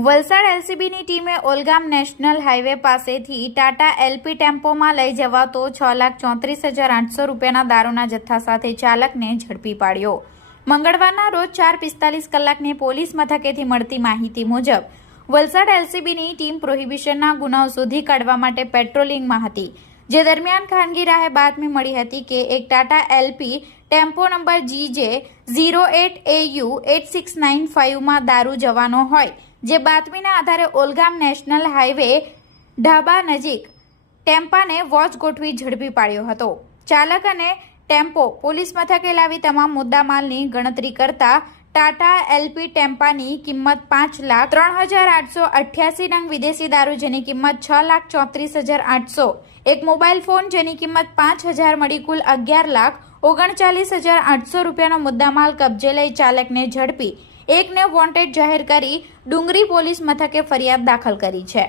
વલસાડ એલસીબીની ટીમે ઓલગામ national highway પાસેથી Tata LP ટેમ્પોમાં લઈ જવાતો 6,34,800 રૂપિયાના દારૂના જથ્થા સાથે ચાલકને ઝડપી પાડ્યો। મંગળવારના રોજ 4:45 કલાકની પોલીસ મથકેથી મળતી માહિતી મુજબ વલસાડ એલસીબીની ટીમ પ્રોહિબિશનના ગુનાઓ શોધી કાઢવા માટે પેટ્રોલિંગમાં હતી, જે દરમિયાન ખાનગી રાહે બાતમી મળી હતી કે એક Tata LP tempo number GJ08AU 8695માં દારૂ જવાનો હોય, જે બાતમીના આધારે ઓલગામ નેશનલ હાઈવે ઢાબા નજીક ટેમ્પાને વોચ ગોઠવી ઝડપી પાડ્યો હતો। ચાલક અને ટેમ્પો પોલીસ મથકે લાવી તમામ મુદ્દામાલની ગણતરી કરતા ટાટા એલપી ટેમ્પાની કિંમત 5,03,888 નંગ વિદેશી દારૂ જેની કિંમત 6,34,800, એક મોબાઈલ ફોન જેની કિંમત 5,000 મળી કુલ 11,39,800 રૂપિયાનો મુદ્દામાલ કબજે લઈ ચાલકને ઝડપી એકને વોન્ટેડ જાહેર કરી ડુંગરી પોલીસ મથકે ફરિયાદ દાખલ કરી છે।